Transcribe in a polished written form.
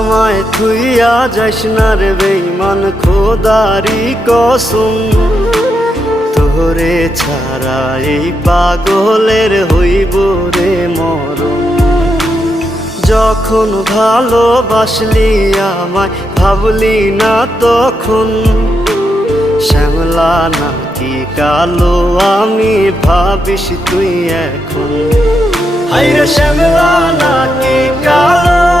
আমায় থুইয়া যাইস না রে বেঈমান, খোদারি কসম। তোরে ছাড়া এই পাগলের হইব রে মরণ। যখন ভালোবাসলি আমায় ভাবলি না তখন, শ্যামলা নাকি কালো আমি ভাবিস তুই এখন। হায়রে শ্যামলা নাকি কালো